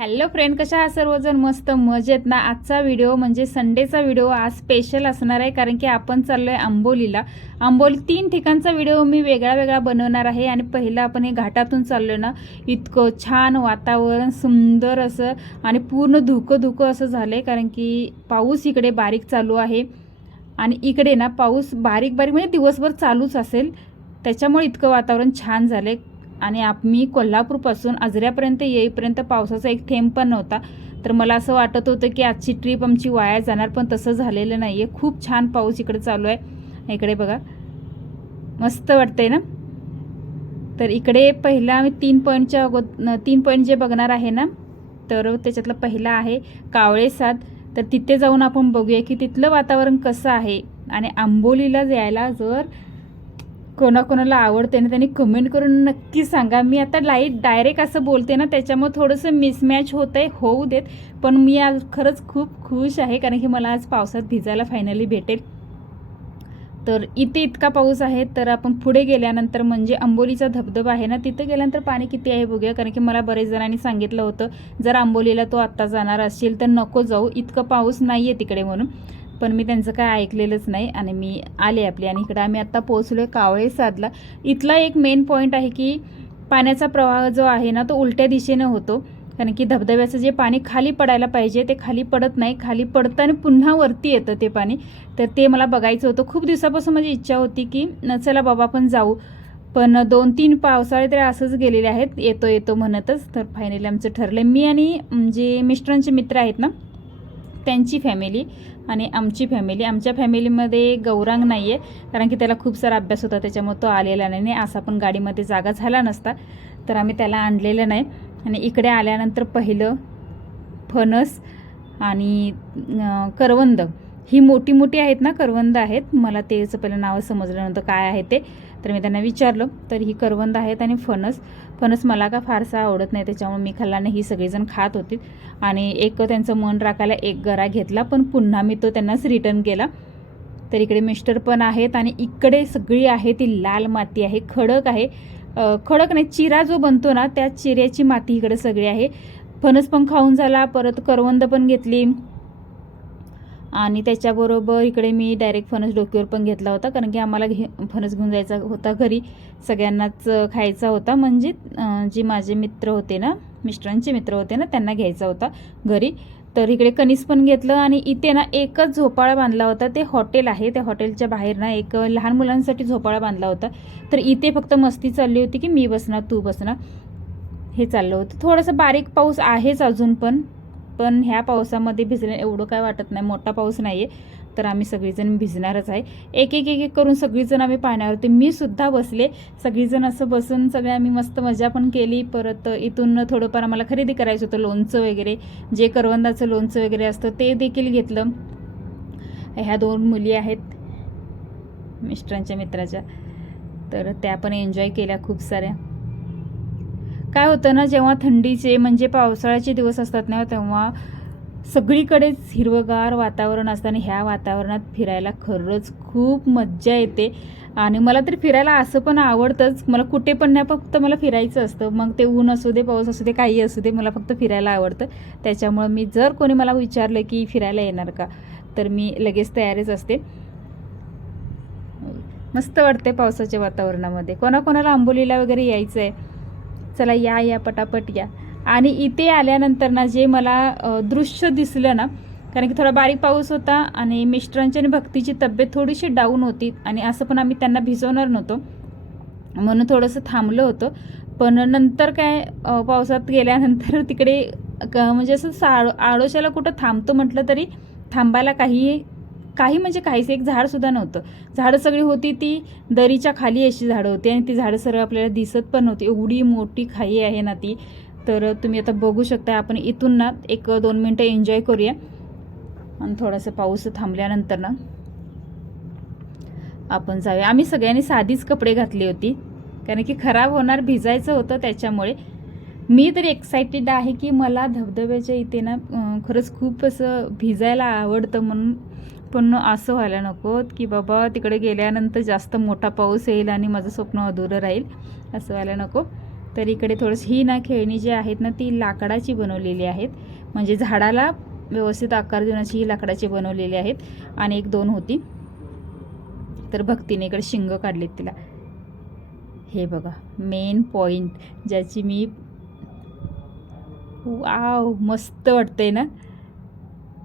Hello friend कशा आहात सर्वजण? मस्त मजेत ना? आजचा व्हिडिओ म्हणजे संडेचा व्हिडिओ आज स्पेशल असणार आहे कारण की आपण चाललो आहे आंबोलीला. आंबोली तीन ठिकाणचा व्हिडिओ मी वेगळा वेगळा बनवणार आहे आणि पहिला आपण हे घाटातून चाललो ना इतकं छान वातावरण सुंदर असं आणि पूर्ण धुकं धुकं असं झालं आहे कारण की पाऊस इकडे बारीक चालू आहे. आणि इकडे ना पाऊस बारीक बारीक म्हणजे दिवसभर चालूच असेल. त्याच्यामुळे इतकं वातावरण छान झालं आहे आणि आप मी कोल्हापूरपासून आजऱ्यापर्यंत येईपर्यंत पावसाचा एक थेंब पण नव्हता. तर मला असं वाटत होतं की आजची ट्रिप आमची वाया जाणार पण तसं झालेलं नाही आहे खूप छान पाऊस इकडे चालू आहे. इकडे बघा. मस्त वाटतंय ना? तर इकडे पहिला आम्ही तीन पॉईंटच्या अगो तीन पॉईंट जे बघणार आहे ना तर त्याच्यातलं पहिला आहे कावळेसाद तर तिथे जाऊन आपण बघूया की तिथलं वातावरण कसं आहे. आणि आंबोलीला जायला जर कोणाकोणाला आवडते ना त्यांनी कमेंट करून नक्की सांगा. मी आता लाइट डायरेक्ट असं बोलते ना त्याच्यामुळे थोडंसं मिसमॅच होतं आहे होऊ देत. पण मी आज खरंच खूप खुश आहे कारण की मला आज पावसात भिजायला फायनली भेटेल. तर इथे इतका पाऊस आहे तर आपण पुढे गेल्यानंतर म्हणजे आंबोलीचा धबधबा आहे ना तिथं गेल्यानंतर पाणी किती आहे बघूया. कारण की मला बरेच जणांनी सांगितलं होतं जर आंबोलीला तो आत्ता जाणार असेल तर नको जाऊ. इतकं पाऊस नाही आहे तिकडे म्हणून. पण मी त्यांचं काय ऐकलेलंच नाही आणि मी आले आपली. आणि इकडे आम्ही आत्ता पोहोचलो आहे कावळे साधला इथला एक मेन पॉईंट आहे की पाण्याचा प्रवाह जो आहे ना तो उलट्या दिशेनं होतो. कारण की धबधब्याचं जे पाणी खाली पडायला पाहिजे ते खाली पडत नाही. खाली पडतं आणि पुन्हा वरती येतं ते पाणी. तर ते मला बघायचं होतं. खूप दिवसापासून माझी इच्छा होती की न चला बाबा आपण जाऊ. पण दोन तीन पावसाळे तरी असंच गेलेले आहेत. येतो येतो म्हणतच. तर फायनली आमचं ठरलं मी आणि जे मिस्टरांचे मित्र आहेत ना त्यांची फॅमिली आणि आमची फॅमिली आमच्या फॅमिलीमध्ये गौरांग नाही आहे कारण की त्याला खूप सारा अभ्यास होता त्याच्यामुळे तो आलेला नाही असा पण गाडीमध्ये जागा झाला नसता तर आम्ही त्याला आणलेलं नाही. आणि इकडे आल्यानंतर पहिलं फणस आणि करवंद. ही मोठी मोठी आहेत ना करवंद आहेत. मला त्याचं पहिलं नाव समजलं नव्हतं काय आहे ते. तर मी त्यांना विचारलं तर ही करवंद आहेत आणि फणस. फणस मला का फारसा आवडत नाही त्याच्यामुळे मी खाल्ला नाही. ही सगळेजण खात होती. आणि एक त्यांचं मन राखायला एक गरा घेतला पण पुन्हा मी तो त्यांनाच रिटर्न केला. तर इकडे मिस्टर पण आहेत आणि इकडे सगळी आहे ती लाल माती आहे खडक आहे. खडक नाही चिरा जो बनतो ना त्या चिऱ्याची माती इकडे सगळी आहे. फणस पण खाऊन झाला परत करवंद पण घेतली. आणि त्याच्याबरोबर इकडे मी डायरेक्ट फणस डोक्यावर पण घेतला होता कारण की आम्हाला घे फणस घेऊन जायचा होता घरी. सगळ्यांनाच खायचा होता. म्हणजे जे माझे मित्र होते ना मिस्टरांचे मित्र होते ना त्यांना घ्यायचा होता घरी. तर इकडे कणीस पण घेतलं आणि इथे ना एकच झोपाळा बांधला होता. ते हॉटेल आहे. त्या हॉटेलच्या बाहेर ना एक लहान मुलांसाठी झोपाळा बांधला होता. तर इथे फक्त मस्ती चालली होती की मी बसणार तू बसणार. हे चाललं होतं. थोडंसं बारीक पाऊस आहेच अजून पण. पण ह्या पावसामध्ये भिजणं एवढं काय वाटत नाही. मोठा पाऊस नाही आहे तर आम्ही सगळीजण भिजणारच आहे. एक एक एक एक करून सगळीजण आम्ही पाण्यावरती. मी सुद्धा बसले. सगळीजण असं बसून सगळे आम्ही मस्त मजा पण केली. परत इथून थोडंफार आम्हाला खरेदी करायचं होतं लोणचं वगैरे. जे करवंदाचं लोणचं वगैरे असतं ते देखील घेतलं. ह्या दोन मुली आहेत मिस्टरांच्या मित्राच्या. तर त्या पण एन्जॉय केल्या खूप साऱ्या. काय होतं ना जेव्हा थंडीचे म्हणजे पावसाळ्याचे दिवस असतात ना तेव्हा सगळीकडेच हिरवगार वातावरण असतं आणि ह्या वातावरणात फिरायला खरंच खूप मज्जा येते. आणि मला तर फिरायला असं पण आवडतंच. मला कुठे पण नाही फक्त मला फिरायचं असतं. मग ते ऊन असू दे पाऊस असू दे काही असू दे मला फक्त फिरायला आवडतं. त्याच्यामुळं मी जर कोणी मला विचारलं की फिरायला येणार का तर मी लगेच तयारीच असते. मस्त वाटते पावसाच्या वातावरणामध्ये. कोणाकोणाला आंबोलीला वगैरे यायचं आहे चला या या पटापट या. आणि इथे आल्यानंतर ना जे मला दृश्य दिसलं ना कारण की थोडा बारीक पाऊस होता आणि मिस्टरांची आणि भक्तीची तब्येत थोडीशी डाऊन होती आणि असं पण आम्ही त्यांना भिजवणार नव्हतो. म्हणून थोडंसं थांबलं होतं. पण नंतर काय पावसात गेल्यानंतर तिकडे क- म्हणजे असं साड आडोशाला कुठं थांबतो म्हटलं तरी थांबायला काही काही म्हणजे काहीच एक झाडसुद्धा नव्हतं. झाडं सगळी होती ती दरीच्या खाली अशी झाडं होती आणि ती झाडं सर्व आपल्याला दिसत पण नव्हती. एवढी मोठी खाई आहे ना ती. तर तुम्ही आता बघू शकता आपण इथून ना एक दोन मिनटं एन्जॉय करूया. आणि थोडासा पाऊस थांबल्यानंतर ना आपण जाऊया. आम्ही सगळ्यांनी साधीच कपडे घातली होती. कारण की खराब होणार भिजायचं होतं त्याच्यामुळे. मी तर एक्सायटेड आहे की मला धबधब्याच्या इथे ना खरंच खूप असं भिजायला आवडतं म्हणून. पण असं व्हायला नको की बाबा तिकडे गेल्यानंतर जास्त मोठा पाऊस येईल आणि माझं स्वप्न अधुरं राहील. असं व्हायला नको. तर इकडे थोडंसं ही ना खेळणी जी आहेत ना ती लाकडाची बनवलेली आहेत. म्हणजे झाडाला व्यवस्थित आकार देऊन अशी ही लाकडाची बनवलेली आहेत. आणि एक दोन होती. तर भक्तीने इकडे शिंग काढलीत तिला. हे बघा मेन पॉईंट ज्याची मी वाव मस्त वाटतंय ना?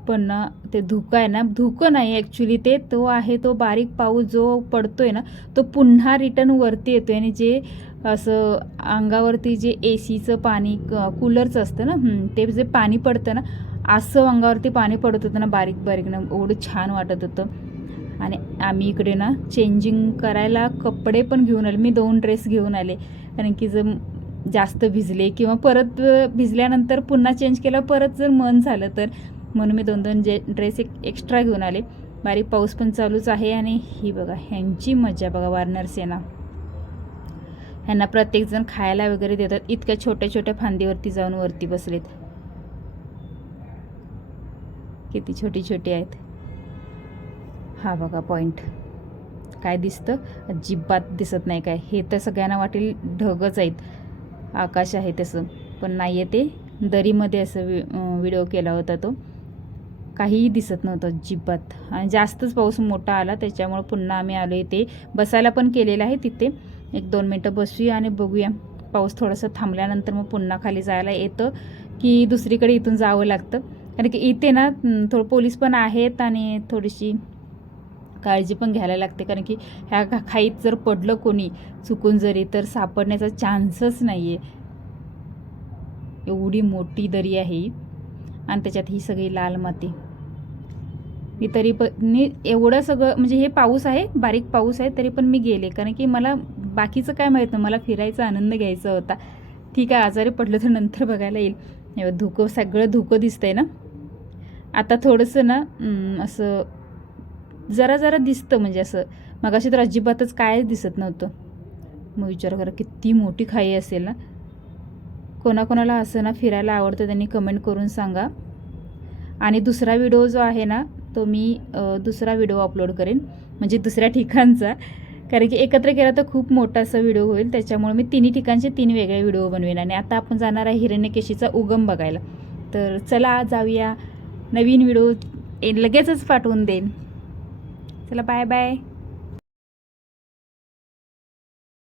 पण ना ते धुकं आहे ना? धुकं नाही ॲक्च्युली ते. तो आहे तो बारीक पाऊस जो पडतोय ना तो पुन्हा रिटर्न वरती येतो आणि जे असं अंगावरती जे ए सीचं पाणी क- कूलरचं असतं ना ते जे पाणी पडतं ना असं अंगावरती पाणी पडत होतं ना बारीक बारीक ना एवढं छान वाटत होतं. आणि आम्ही इकडे ना चेंजिंग करायला कपडे पण घेऊन आले. मी दोन ड्रेस घेऊन आले. कारण की जर जास्त भिजले किंवा परत भिजल्यानंतर पुन्हा चेंज केलं परत जर मन झालं तर. म्हणून मी दोन दोन जे ड्रेस एक एक्स्ट्रा घेऊन आले. बारीक पाऊस पण चालूच आहे आणि ही बघा ह्यांची मजा बघा वार्नर सेना. ह्यांना प्रत्येकजण खायला वगैरे देतात. इतक्या छोट्या छोट्या फांदीवरती जाऊन वरती बसलेत. किती छोटी छोटी आहेत. हा बघा पॉईंट काय दिसतं? अजिबात दिसत नाही काय. हे तर सगळ्यांना वाटेल ढगच आहेत. आकाश आहे तसं. पण नाही आहे ते. दरीमध्ये असं वि व्हिडिओ केला होता तो. काहीही दिसत नव्हतं अजिबात. आणि जास्तच पाऊस मोठा आला त्याच्यामुळं पुन्हा आम्ही आलो इथे. बसायला पण केलेलं आहे तिथे. एक दोन मिनटं बसूया आणि बघूया. पाऊस थोडंसं थांबल्यानंतर मग पुन्हा खाली जायला येतं की दुसरीकडे इथून जावं लागतं. कारण की इथे ना थोडं पोलीस पण आहेत आणि थोडीशी काळजी पण घ्यायला लागते. कारण की ह्या खाईत जर पडलं कोणी चुकून जरी तर सापडण्याचा चान्सच नाही आहे एवढी मोठी दरी आहे ही. आणि त्याच्यात ही सगळी लाल माती. मी तरी पण मी एवढं सगळं म्हणजे हे पाऊस आहे बारीक पाऊस आहे तरी पण मी गेले. कारण की मला बाकीचं काय माहीत नाही. मला फिरायचा आनंद घ्यायचा होता. ठीक आहे आजारी पडलं तर नंतर बघायला येईल. धुकं सगळं धुकं दिसतंय ना? आता थोडंसं ना असं जरा जरा दिसतं म्हणजे असं. मगाशी तर अजिबातच काय दिसत नव्हतं. मग विचार करा किती मोठी खाई असेल ना. कोणाकोणाला असं ना फिरायला आवडतं त्यांनी कमेंट करून सांगा. आणि दुसरा व्हिडिओ जो आहे ना तो मी दुसरा व्हिडिओ अपलोड करेन. म्हणजे दुसऱ्या ठिकाणचा. कारण की एकत्र केला तर खूप मोठा असा व्हिडिओ होईल. त्याच्यामुळे मी तिन्ही ठिकाणचे तीन वेगळे व्हिडिओ बनवेन. आणि आता आपण जाणार आहे हिरण्यकेशीचा उगम बघायला. तर चला जाऊया. नवीन व्हिडिओ लगेचच पाठवून देईन. चला बाय बाय.